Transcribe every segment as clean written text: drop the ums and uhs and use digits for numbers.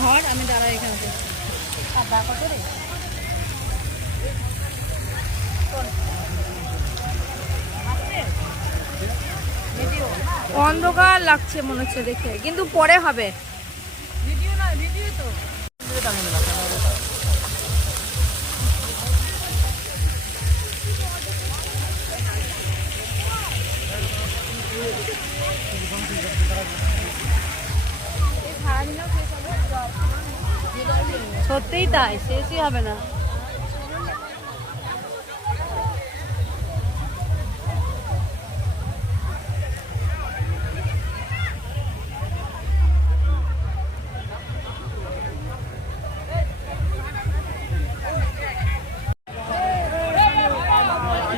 ঘর আমি দাঁড়াই এখানে অন্ধকার লাগছে মনে হচ্ছে দেখে, কিন্তু পরে হবে। ভিডিও না, ভিডিও তো সত্যিই তাই, শেষই হবে না।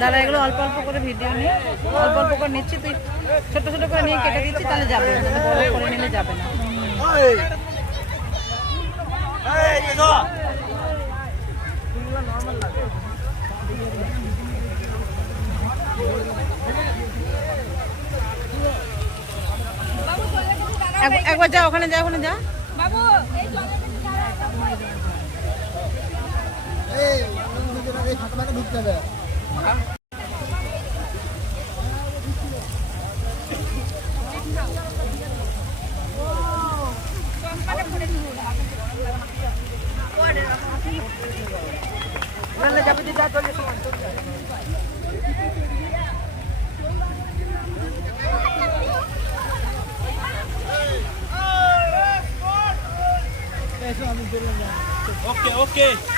দাদা এগুলো অল্প অল্প করে ভিডিও নিয়ে অল্প অল্প করে নিচ্ছি, তুই ছোট ছোট করে নিয়ে কেটে দিচ্ছি, তাহলে যাবে, বড় করে নিলে যাবে না। একবার যা, ওখানে যা, ওখানে যা বাবু। ঢুকতে হবে। Okay okay